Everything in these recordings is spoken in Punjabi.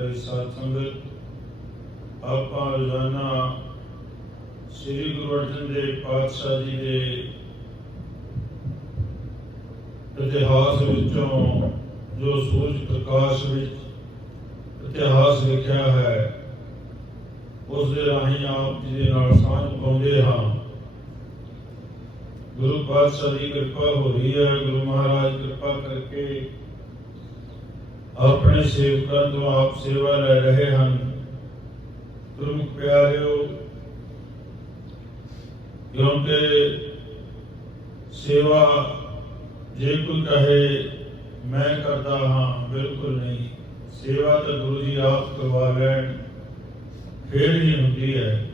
ਪਿਆਰੀ ਸਾਧ ਸੰਗਤ ਆਪਾਂ ਰੋਜ਼ਾਨਾ ਸ੍ਰੀ ਗੁਰੂ ਅਰਜਨ ਦੇਵ ਪਾਤਸ਼ਾਹ ਜੀ ਦੇ ਇਤਿਹਾਸ ਵਿੱਚੋਂ ਜੋ ਸੂਰਜ ਪ੍ਰਕਾਸ਼ ਵਿੱਚ ਇਤਿਹਾਸ ਲਿਖਿਆ ਹੈ, ਉਸ ਦੇ ਰਾਹੀਂ ਆਪ ਜੀ ਦੇ ਨਾਲ ਸਾਂਝ ਪਾਉਂਦੇ ਹਾਂ। ਗੁਰੂ ਪਾਤਸ਼ਾਹ ਦੀ ਕਿਰਪਾ ਹੋ ਰਹੀ ਹੈ, ਗੁਰੂ ਮਹਾਰਾਜ ਕਿਰਪਾ ਕਰਕੇ ਆਪਣੇ ਸੇਵਕਾਂ ਤੋਂ ਆਪ ਸੇਵਾ ਲੈ ਰਹੇ ਹਨ। ਗੁਰੂ ਪਿਆਰਿਓ, ਕਿਉਂਕਿ ਸੇਵਾ ਜੇ ਕੋਈ ਕਹੇ, ਮੈਂ ਕਰਦਾ ਹਾਂ, ਬਿਲਕੁਲ ਨਹੀਂ। ਸੇਵਾ ਤਾਂ ਗੁਰੂ ਜੀ ਆਪ ਕਰਵਾ ਲੈਣ, ਫੇਰ ਹੀ ਹੁੰਦੀ ਹੈ।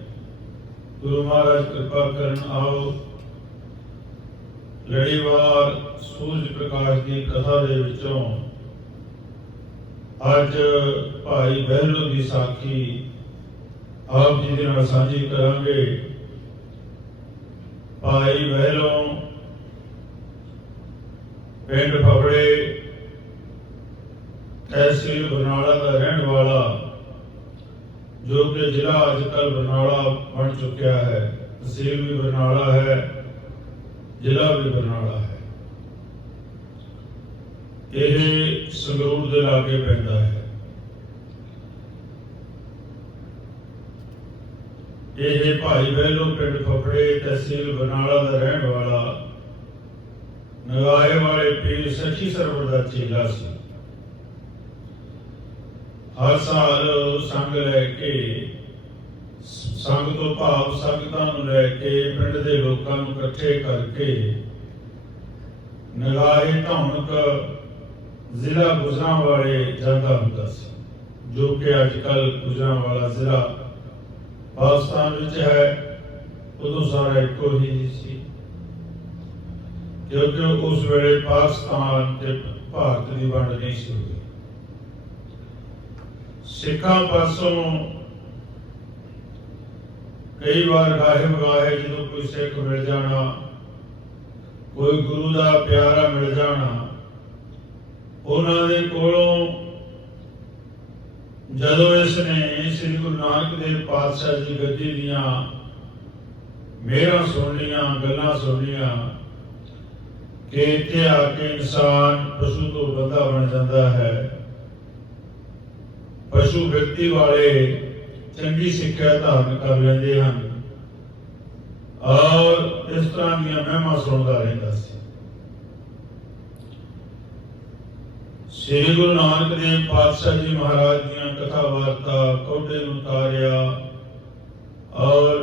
ਗੁਰੂ ਮਹਾਰਾਜ ਕਿਰਪਾ ਕਰਨ ਆਓ। ਲੜੀਵਾਰ ਸੂਰਜ ਪ੍ਰਕਾਸ਼ ਦੀ ਕਥਾ ਦੇ ਵਿੱਚੋਂ ਅੱਜ ਭਾਈ ਬਹਿਲੋ ਦੀ ਸਾਖੀ ਆਪ ਜੀ ਦੇ ਨਾਲ ਸਾਂਝੀ ਕਰਾਂਗੇ। ਭਾਈ ਬਹਿਲੋ ਪਿੰਡ ਫਫੜੇ, ਤਹਿਸੀਲ ਬਰਨਾਲਾ ਦਾ ਰਹਿਣ ਵਾਲਾ, ਜੋ ਕਿ ਜ਼ਿਲ੍ਹਾ ਅੱਜਕੱਲ ਬਰਨਾਲਾ ਬਣ ਚੁੱਕਿਆ ਹੈ। ਤਹਿਸੀਲ ਵੀ ਬਰਨਾਲਾ ਹੈ, ਜ਼ਿਲ੍ਹਾ ਵੀ ਬਰਨਾਲਾ ਹੈ। ਇਹ ਸੰਗਰੂਰ ਦੇ ਲਾਗੇ ਪੈਂਦਾ ਹੈ। ਇਹ ਭਾਈ ਬਹਿਲੋ ਪਿੰਡ ਫਫੜੇ ਤਹਿਸੀਲ ਬਰਨਾਲਾ ਦਾ ਰਹਿਣ ਵਾਲਾ ਨਗਾਏ ਵਾਲੇ ਪੀਰ ਸੱਚੀ ਸਰਵਰ ਦਾ ਚੇਲਾ ਸੀ। ਹਰ ਸਾਲ ਸੰਗ ਲੈ ਕੇ, ਸੰਗ ਤੋਂ ਭਾਵ ਸੰਗਤਾਂ ਨੂੰ ਲੈ ਕੇ ਪਿੰਡ ਦੇ ਲੋਕਾਂ ਨੂੰ ਇਕੱਠੇ ਕਰਕੇ ਨਗਾਏ ਧੌਣਕ ਜ਼ਿਲ੍ਹਾ ਗੁਜਰਾਂਵਾਲੇ ਜਾਂਦਾ ਹੁੰਦਾ ਸੀ ਜੋ ਕਿ ਅੱਜ ਕੱਲ ਗੁਜਰਾਂਵਾਲਾ ਜ਼ਿਲ੍ਹਾ ਪਾਕਿਸਤਾਨ ਵਿੱਚ ਹੈ, ਉਦੋਂ ਸਾਰਾ ਇੱਕੋ ਹੀ ਸੀ। ਕਿਉਂਕਿ ਉਸ ਵੇਲੇ ਪਾਕਿਸਤਾਨ ਤੇ ਭਾਰਤ ਦੀ ਵੰਡ ਨਹੀਂ ਸੀ ਹੋਈ। ਸਿੱਖਾਂ ਪਾਸੋਂ ਕਈ ਵਾਰ ਗਾਹੇ ਮਗਾਹੇ ਜਦੋਂ ਕੋਈ ਸਿੱਖ ਮਿਲ ਜਾਣਾ, ਕੋਈ ਗੁਰੂ ਦਾ ਪਿਆਰਾ ਮਿਲ ਜਾਣਾ ਉਹਨਾਂ ਦੇ ਕੋਲੋਂ ਜਦੋਂ ਇਸ ਨੇ ਸ੍ਰੀ ਗੁਰੂ ਨਾਨਕ ਦੇਵ ਪਾਤਸ਼ਾਹ ਜੀ ਗੱਦੀ ਦੀਆਂ ਮੇਰਾ ਸੁਣਨੀਆਂ, ਗੱਲਾਂ ਸੁਣਨੀਆਂ, ਕਿ ਇੱਥੇ ਆ ਕੇ ਇਨਸਾਨ ਪਸ਼ੂ ਤੋਂ ਬੰਦਾ ਬਣ ਜਾਂਦਾ ਹੈ। ਪਸ਼ੂ ਵਿਅਕਤੀ ਵਾਲੇ ਚੰਗੀ ਸਿੱਖਿਆ ਧਾਰਨ ਕਰ ਲੈਂਦੇ ਹਨ ਔਰ ਇਸ ਤਰ੍ਹਾਂ ਦੀਆਂ ਮਹਿਮਾ ਸੁਣਦਾ ਰਹਿੰਦਾ ਸੀ। ਸ੍ਰੀ ਗੁਰੂ ਨਾਨਕ ਦੇਵ ਪਾਤਸ਼ਾਹ ਜੀ ਮਹਾਰਾਜ ਦੀਆਂ ਕਥਾ ਵਾਰਤਾ ਕੋਡੇ ਨੂੰ ਤਾਰਿਆ ਔਰ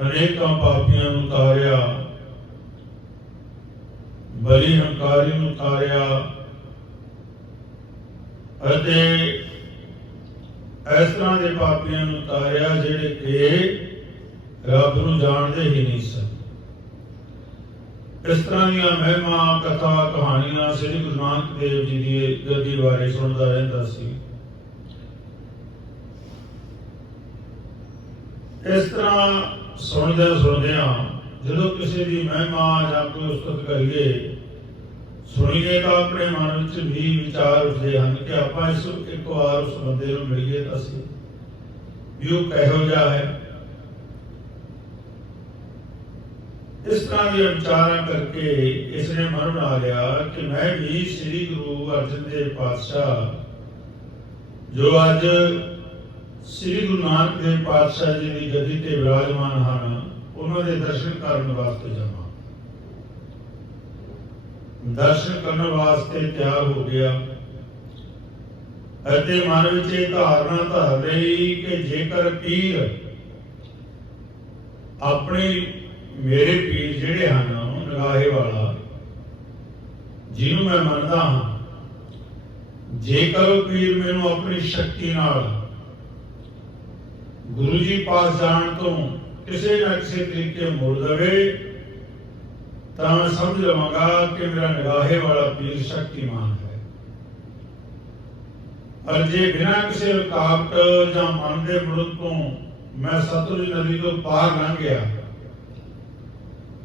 ਅਨੇਕਾਂ ਪਾਪੀਆਂ ਨੂੰ ਤਾਰਿਆ ਬਲੀ ਹੰਕਾਰੀ ਨੂੰ ਤਾਰਿਆ ਅਤੇ ਇਸ ਤਰ੍ਹਾਂ ਦੇ ਪਾਪੀਆਂ ਨੂੰ ਤਾਰਿਆ ਜਿਹੜੇ ਕਿ ਰੱਬ ਨੂੰ ਜਾਣਦੇ ਹੀ ਨਹੀਂ ਸਨ। ਇਸ ਤਰ੍ਹਾਂ ਦੀਆਂ ਮਹਿਮਾ ਕਥਾ ਕਹਾਣੀਆਂ ਸ੍ਰੀ ਗੁਰੂ ਨਾਨਕ ਦੇਵ ਜੀ ਦੀ ਗੱਦੀ ਬਾਰੇ ਸੁਣਦਾ ਰਹਿੰਦਾ ਸੀ। ਇਸ ਤਰ੍ਹਾਂ ਸੁਣਦੇ ਸੁਣਦਿਆਂ ਜਦੋਂ ਕਿਸੇ ਦੀ ਮਹਿਮਾ ਜਾਂ ਕੋਈ ਉਸਤਤ ਕਰੀਏ, ਸੁਣੀਏ ਤਾਂ ਆਪਣੇ ਮਨ ਵਿੱਚ ਵੀ ਵਿਚਾਰ ਉੱਠਦੇ ਹਨ ਕਿ ਆਪਾਂ ਇਸ ਇੱਕ ਵਾਰ ਉਸ ਬੰਦੇ ਨੂੰ ਮਿਲੀਏ ਤਾਂ ਅਸੀਂ ਵੀ ਉਹ ਕਿਹੋ ਜਿਹਾ ਹੈ। ਇਸ ਤਰ੍ਹਾਂ ਦੀਆਂ ਵਿਚਾਰਾਂ ਕਰਕੇ ਇਸ ਨੇ ਮਨ ਬਣਾ ਲਿਆ ਕਿ ਮੈਂ ਵੀ ਸ੍ਰੀ ਗੁਰੂ ਅਰਜਨ ਦੇਵ ਪਾਤਸ਼ਾਹ, ਜੋ ਅੱਜ ਸ੍ਰੀ ਗੁਰੂ ਨਾਨਕ ਦੇਵ ਪਾਤਸ਼ਾਹ ਜੀ ਦੀ ਗੱਦੀ ਤੇ ਵਿਰਾਜਮਾਨ ਹਨ, ਉਹਨਾਂ ਦੇ ਦਰਸ਼ਨ ਕਰਨ ਵਾਸਤੇ ਜਾਵਾਂ। ਦਰਸ਼ਨ ਕਰਨ ਵਾਸਤੇ ਤਿਆਰ ਹੋ ਗਿਆ। ਅਤੇ ਮਨ ਵਿੱਚ ਇਹ ਧਾਰਨਾ ਧਰ ਲਈ ਕਿ ਜੇਕਰ ਪੀਰ ਆਪਣੇ ਮੇਰੇ ਜਿਹੜੇ ਹਨ ਨਗਾਹੇ ਵਾਲਾ। ਜਿਹਨੂੰ ਮੈਂ ਮੰਨਦਾ ਹਾਂ, ਜੇਕਰ ਉਹ ਪੀਰ ਮੈਨੂੰ ਆਪਣੀ ਸ਼ਕਤੀ ਨਾਲ ਗੁਰੂ ਜੀ ਪਾਸ ਜਾਣ ਤੋਂ ਕਿਸੇ ਨਾ ਕਿਸੇ ਤਰੀਕੇ ਮੋੜ ਦੇਵੇ, ਤਾਂ ਮੈਂ ਸਮਝ ਲਵਾਂਗਾ ਕਿ ਮੇਰਾ ਨਿਗਾਹੇ ਵਾਲਾ ਪੀਰ ਸ਼ਕਤੀਮਾਨ ਹੈ। ਪਰ ਜੇ ਬਿਨਾਂ ਕਿਸੇ ਰੁਕਾਵਟ ਜਾਂ ਮਨ ਦੇ ਵਿਰੁੱਧ ਤੋਂ ਮੈਂ ਸਤਲੁਜ ਨਦੀ ਤੋਂ ਪਾਰ ਲੰਘ ਗਿਆ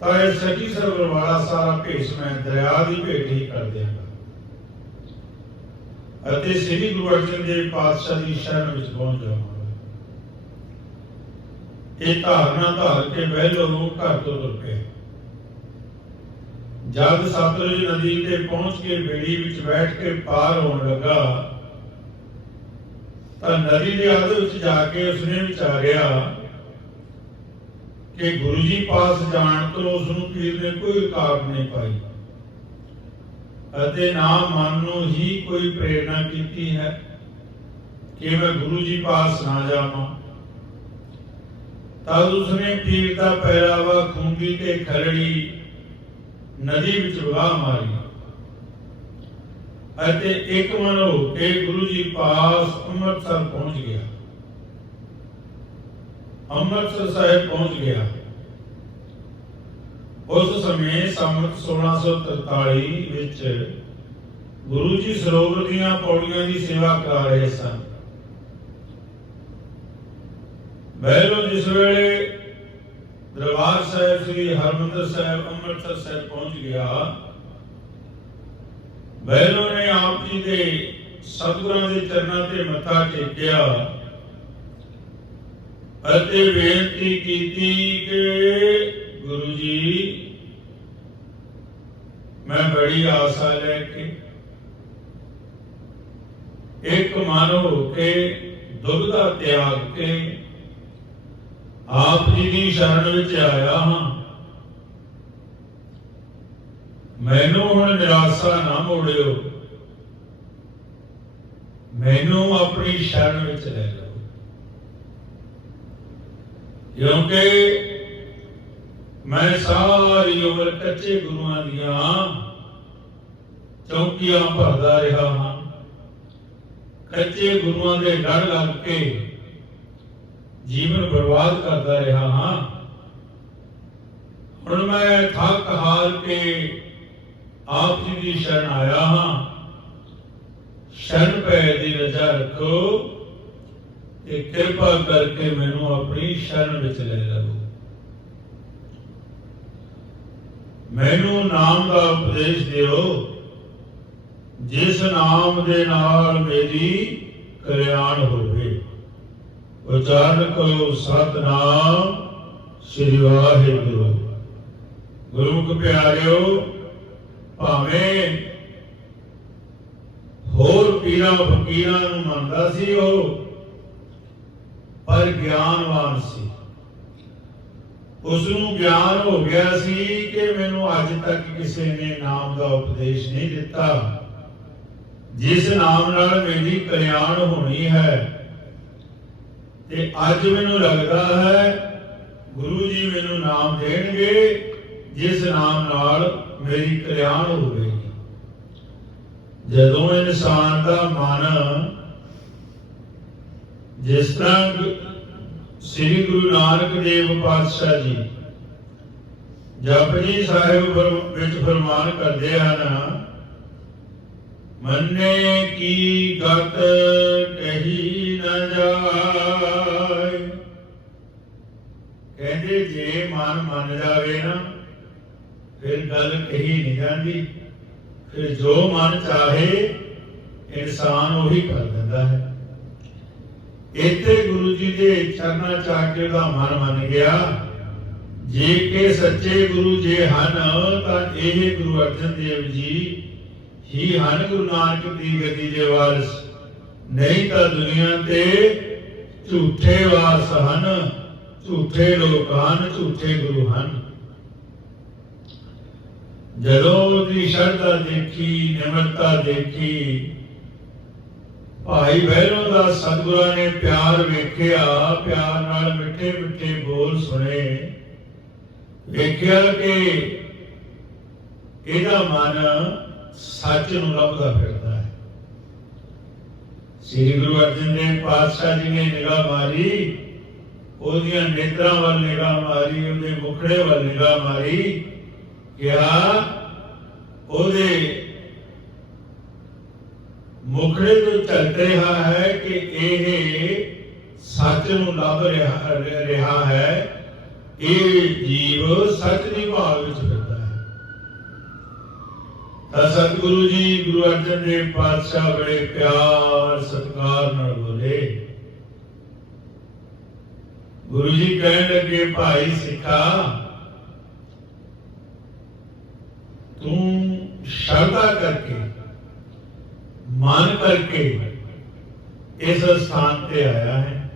ਤਾਂ ਇਹ ਸੱਚੀ ਸਰਵਰ ਵਾਲਾ ਸਾਰਾ ਭੇਸ ਮੈਂ ਦਰਿਆ ਦੀ ਭੇਟ ਹੀ ਕਰ ਦਿਆਂਗਾ। ਅਤੇ ਸ੍ਰੀ ਗੁਰੂ ਅਰਜਨ ਦੇਵ ਪਾਤਸ਼ਾਹ ਦੀ ਸ਼ਰਨ ਵਿੱਚ ਪਹੁੰਚ ਜਾਵਾਂਗਾ। ਇਹ ਧਾਰਨਾ ਧਾਰ ਕੇ ਵਹਿਲੋ ਨੂੰ ਘਰ ਤੋਂ ਤੁਰ ਪਿਆ ਜਦ ਸਤਲੁਜ ਨਦੀ ਤੇ ਪਹੁੰਚ ਕੇ ਬੇੜੀ ਵਿੱਚ ਬੈਠ ਕੇ ਪਾਰ ਹੋਣ ਲੱਗਾ, ਤਾਂ ਨਦੀ ਦੇ ਅੱਧ ਵਿੱਚ ਜਾ ਕੇ ਉਸਨੇ ਵਿਚਾਰਿਆ ਕਿ ਗੁਰੂ ਜੀ ਪਾਸ ਜਾਣ ਤੋਂ ਉਸ ਨੂੰ ਪੀਰ ਨੇ ਕੋਈ ਰੁਕਾਵਟ ਨਹੀਂ ਪਾਈ। ਅਤੇ ਨਾ ਮਨ ਨੂੰ ਹੀ ਕੋਈ ਪ੍ਰੇਰਣਾ ਕੀਤੀ ਹੈ ਕਿ ਮੈਂ ਗੁਰੂ ਜੀ ਪਾਸ ਨਾ ਜਾਵਾਂ। ਤਦ ਉਸਨੇ ਪੀਰ ਦਾ ਪਹਿਰਾਵਾ ਖੁੰਗੀ ਤੇ ਖਲੜੀ ਨਦੀ ਵਿੱਚ ਵਗਾ ਮਾਰੀ। ਅਤੇ ਇੱਕ ਮਨ ਹੋ ਕੇ ਗੁਰੂ ਜੀ ਪਾਸ ਅੰਮ੍ਰਿਤਸਰ ਪਹੁੰਚ ਗਿਆ। ਅੰਮ੍ਰਿਤਸਰ ਸਾਹਿਬ ਪਹੁੰਚ ਗਿਆ। ਉਸ ਸਮੇਂ ਸੰਮਤ 1643 ਵਿੱਚ ਗੁਰੂ ਜੀ ਸਰੋਵਰ ਦੀਆਂ ਪੌੜੀਆਂ ਦੀ ਸੇਵਾ ਕਰ ਰਹੇ ਸਨ। ਬਹਿਰੋ ਜਿਸ ਵੇਲੇ ਦਰਬਾਰ ਸਾਹਿਬ ਸ੍ਰੀ ਹਰਮੰਦਰ ਸਾਹਿਬ ਅੰਮ੍ਰਿਤਸਰ ਸਾਹਿਬ ਪਹੁੰਚ ਗਿਆ ਬਹਿਰੋ ਨੇ ਆਪ ਜੀ ਦੇ ਸਤਿਗੁਰਾਂ ਦੇ ਚਰਨਾਂ ਤੇ ਮੱਥਾ ਟੇਕਿਆ। ਅਤੇ ਬੇਨਤੀ ਕੀਤੀ ਕਿ ਗੁਰੂ ਜੀ, ਮੈਂ ਬੜੀ ਆਸਾ ਲੈ ਕੇ ਇੱਕ ਮਨ ਹੋ ਕੇ ਦੁਬਦਾ ਤਿਆਗ ਕੇ ਆਪ ਜੀ ਦੀ ਸ਼ਰਨ ਵਿੱਚ ਆਇਆ ਹਾਂ। ਮੈਨੂੰ ਹੁਣ ਨਿਰਾਸ਼ਾ ਨਾ ਮੋੜਿਓ। ਮੈਨੂੰ ਆਪਣੀ ਸ਼ਰਨ ਵਿੱਚ ਲੈ ਲਓ। ਕਿਉਂਕਿ ਮੈਂ ਸਾਰੀ ਉਮਰ ਕੱਚੇ ਗੁਰੂਆਂ ਦੀਆਂ ਚੌਕੀਆਂ ਭਰਦਾ ਰਿਹਾ ਹਾਂ। ਕੱਚੇ ਗੁਰੂਆਂ ਦੇ ਡਰ ਲੱਗ ਕੇ ਜੀਵਨ ਬਰਬਾਦ ਕਰਦਾ ਰਿਹਾ ਹਾਂ। ਹੁਣ ਮੈਂ ਥੱਕ ਹਾਰ ਕੇ ਆਪ ਜੀ ਦੀ ਸ਼ਰਨ ਆਇਆ ਹਾਂ। ਸ਼ਰਨ ਪੈ ਦੀ ਰਜਾ ਰੱਖੋ। ਤੇ ਕਿਰਪਾ ਕਰਕੇ ਮੈਨੂੰ ਆਪਣੀ ਸ਼ਰਨ ਵਿੱਚ ਲੈ ਲਵੋ। ਮੈਨੂੰ ਨਾਮ ਦਾ ਉਪਦੇਸ਼ ਦਿਓ, ਜਿਸ ਨਾਮ ਦੇ ਨਾਲ ਮੇਰੀ ਕਲਿਆਣ ਹੋਵੇ। ਉਚਾਰਨ ਕਰੋ ਸਤਨਾਮ ਸ੍ਰੀ ਵਾਹਿਗੁਰੂ। ਗੁਰਮੁਖ ਪਿਆਰਿਓ, ਭਾਵੇਂ ਹੋਰ ਪੀਰਾਂ ਫਕੀਰਾਂ ਨੂੰ ਮੰਨਦਾ ਸੀ ਉਹ ਪਰ ਗਿਆਨਵਾਨ ਸੀ। ਉਸ ਨੂੰ ਗਿਆਨ ਹੋ ਗਿਆ ਸੀ ਕਿ ਮੈਨੂੰ ਅੱਜ ਤੱਕ ਕਿਸੇ ਨੇ ਨਾਮ ਦਾ ਉਪਦੇਸ਼ ਨਹੀਂ ਦਿੱਤਾ। ਜਿਸ ਨਾਮ ਨਾਲ ਮੇਰੀ ਕਲਿਆਣ ਹੋਣੀ ਹੈ। ਤੇ ਅੱਜ ਮੈਨੂੰ ਲੱਗਦਾ ਹੈ, ਗੁਰੂ ਜੀ ਮੈਨੂੰ ਨਾਮ ਦੇਣਗੇ, ਜਿਸ ਨਾਮ ਨਾਲ ਮੇਰੀ ਕਲਿਆਣ ਹੋਵੇਗੀ। ਜਦੋਂ ਇਨਸਾਨ ਦਾ ਮਨ ਜਿਸ ਤਰ੍ਹਾਂ ਸ੍ਰੀ ਗੁਰੂ ਨਾਨਕ ਦੇਵ ਪਾਤਸ਼ਾਹ ਜੀ ਜਪਜੀ ਸਾਹਿਬ ਫਰ- ਵਿੱਚ ਫਰਮਾਨ ਕਰਦੇ ਹਨ, ਮੰਨੇ ਕੀ ਗਤ ਕਹੀ ਨ ਜਾਏ? ਕਹਿੰਦੇ, ਜੇ ਮਨ ਮੰਨ ਜਾਵੇ ਨਾ, ਫਿਰ ਗੱਲ ਕਹੀ ਨਹੀਂ ਜਾਂਦੀ। ਫਿਰ ਜੋ ਮਨ ਚਾਹੇ, ਇਨਸਾਨ ਉਹੀ ਕਰ ਦਿੰਦਾ ਹੈ। ਇੱਥੇ ਗੁਰੂ ਜੀ ਦੇ ਚਰਨਾਂ ਚ ਆ ਮਨ ਮੰਨ ਗਿਆ। ਜੇ ਕਿ ਸੱਚੇ ਗੁਰੂ ਜੇ ਹਨ, ਤਾਂ ਇਹ ਗੁਰੂ ਅਰਜਨ ਦੇਵ ਜੀ ਹੀ ਹਨ, ਗੁਰੂ ਨਾਨਕ ਦੀ ਗੱਦੀ ਦੇ ਵਾਰਿਸ। ਨਹੀਂ ਤਾਂ ਦੁਨੀਆ ਤੇ ਝੂਠੇ ਵਾਰਸ ਹਨ, ਝੂਠੇ ਲੋਕ ਹਨ, ਝੂਠੇ ਗੁਰੂ ਹਨ। ਜਦੋਂ ਉਹਦੀ ਸ਼ਰਧਾ ਦੇਖੀ, ਨਿਮਰਤਾ ਦੇਖੀ ਭਾਈ ਬਹਿਰੋ ਦਾ ਸਤਿਗੁਰਾਂ ਨੇ ਪਿਆਰ ਵੇਖਿਆ, ਪਿਆਰ ਨਾਲ ਮਿੱਠੇ ਮਿੱਠੇ ਬੋਲ ਸੁਣੇ। ਵੇਖਿਆ ਕਿ ਇਹਦਾ ਮਨ ਸੱਚ ਨੂੰ ਲੱਭਦਾ ਫਿਰਦਾ ਹੈ। ਸ੍ਰੀ ਗੁਰੂ ਅਰਜਨ ਦੇਵ ਪਾਤਸ਼ਾਹ ਜੀ ਨੇ ਨਿਗਾਹ ਮਾਰੀ, ਉਹਦੀਆਂ ਨੇਤਰਾਂ ਵੱਲ ਨਿਗਾਹ ਮਾਰੀ, ਉਹਦੇ ਮੁਖੜੇ ਵੱਲ ਨਿਗਾਹ ਮਾਰੀ, ਕਿਹਾ, ਉਹਦੇ ਮੁਖੜੇ ਤੋਂ ਝਲਕ ਰਿਹਾ ਹੈ ਕਿ ਇਹ ਸੱਚ ਨੂੰ ਲੱਭ ਰਿਹਾ ਰਿਹਾ ਹੈ। ਇਹ ਜੀਵ ਸੱਚ ਦੀ ਭਾਲ ਵਿੱਚ ਫਿਰਦਾ ਹੈ। ਤਾਂ ਸਤਿਗੁਰੂ ਜੀ, ਗੁਰੂ ਅਰਜਨ ਦੇਵ ਪਾਤਸ਼ਾਹ ਬੜੇ ਪਿਆਰ ਸਤਿਕਾਰ ਨਾਲ ਬੋਲੇ। ਗੁਰੂ ਜੀ ਕਹਿਣ ਲੱਗੇ, ਭਾਈ ਸਿੱਖਾ, ਤੂੰ ਸ਼ਰਧਾ ਕਰਕੇ ਮਨ ਕਰਕੇ ਇਸ ਸਥਾਨ ਤੇ ਆਇਆ ਹੈ।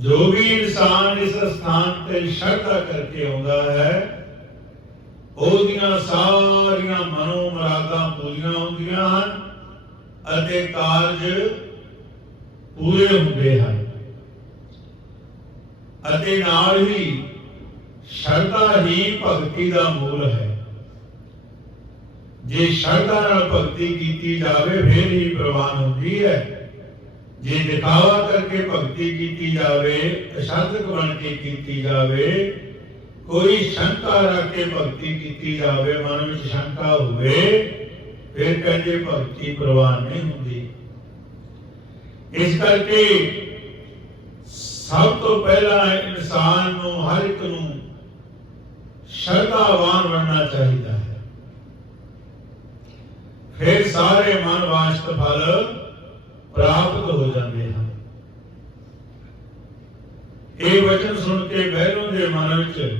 ਜੋ ਵੀ ਇਨਸਾਨ ਇਸ ਸਥਾਨ ਤੇ ਸ਼ਰਧਾ ਕਰਕੇ ਆਉਂਦਾ ਹੈ, ਉਹਦੀਆਂ ਸਾਰੀਆਂ ਮਨੋ ਮਰਾਦਾਂ ਪੂਰੀਆਂ ਹੁੰਦੀਆਂ ਹਨ ਅਤੇ ਕਾਰਜ ਪੂਰੇ ਹੁੰਦੇ ਹਨ। ਅਤੇ ਨਾਲ ਹੀ ਸ਼ਰਧਾ ਹੀ ਭਗਤੀ ਦਾ ਮੂਲ ਹੈ। ਜੇ ਸ਼ਰਧਾ ਨਾਲ ਭਗਤੀ ਕੀਤੀ ਜਾਵੇ, ਫਿਰ ਹੀ ਪ੍ਰਵਾਨ ਹੁੰਦੀ ਹੈ। ਜੇ ਦਿਖਾਵਾ ਕਰਕੇ ਭਗਤੀ ਕੀਤੀ ਜਾਵੇ ਅਸ਼ਾਧਕ ਬਣ ਕੇ ਕੀਤੀ ਜਾਵੇ, ਕੋਈ ਸ਼ੰਕਾ ਰੱਖ ਕੇ ਭਗਤੀ ਕੀਤੀ ਜਾਵੇ, ਮਨ ਵਿੱਚ ਸ਼ੰਕਾ ਹੋਵੇ, ਫਿਰ ਕਹਿੰਦੇ ਭਗਤੀ ਪ੍ਰਵਾਨ ਨਹੀਂ ਹੁੰਦੀ। ਇਸ ਕਰਕੇ ਸਭ ਤੋਂ ਪਹਿਲਾਂ ਇਨਸਾਨ ਨੂੰ ਹਰ ਇੱਕ ਨੂੰ ਸ਼ਰਧਾਵਾਨ ਬਣਨਾ ਚਾਹੀਦਾ ਹੈ। ਫਿਰ ਸਾਰੇ ਮਨ ਵਾਸਤ ਫਲ ਪ੍ਰਾਪਤ ਹੋ ਜਾਂਦੇ ਹਨ। ਇਹ ਵਚਨ ਸੁਣ ਕੇ ਬਹਿਰੋਂ ਦੇ ਮਨ ਵਿੱਚ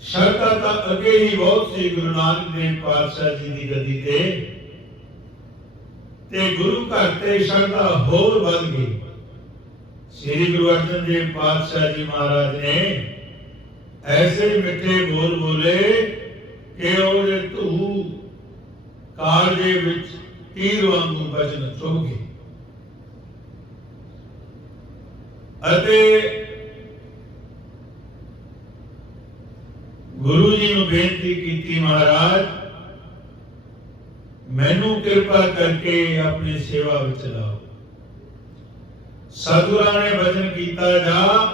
ਸ਼ਰਧਾ ਤਾਂ ਅੱਗੇ ਹੀ ਬਹੁਤ ਸੀ ਗੁਰੂ ਨਾਨਕ ਦੇਵ ਪਾਤਸ਼ਾਹ ਜੀ ਦੀ ਗੱਦੀ ਤੇ। ਤੇ ਗੁਰੂ ਘਰ ਤੇ ਸ਼ਰਧਾ ਹੋਰ ਵੱਧ ਗਈ। ਸ੍ਰੀ ਗੁਰੂ ਅਰਜਨ ਦੇਵ ਪਾਤਸ਼ਾਹ ਜੀ ਮਹਾਰਾਜ ਨੇ ਐਸੇ ਮਿੱਠੇ ਬੋਲ ਬੋਲੇ ਕਿ ਉਹਦੇ ਧੂ ਕਾਲਜੇ ਵਿੱਚ ਤੀਰ ਵਾਂਗੂ ਵਚਨ ਚੁਭ ਗਏ। ਅਤੇ ਗੁਰੂ ਜੀ ਨੂੰ ਬੇਨਤੀ ਕੀਤੀ, ਮਹਾਰਾਜ, ਮੈਨੂੰ ਕਿਰਪਾ ਕਰਕੇ ਆਪਣੀ ਸੇਵਾ ਵਿੱਚ ਲਾਓ। ਸਤਿਗੁਰਾਂ ਨੇ ਵਚਨ ਕੀਤਾ, ਜਾ,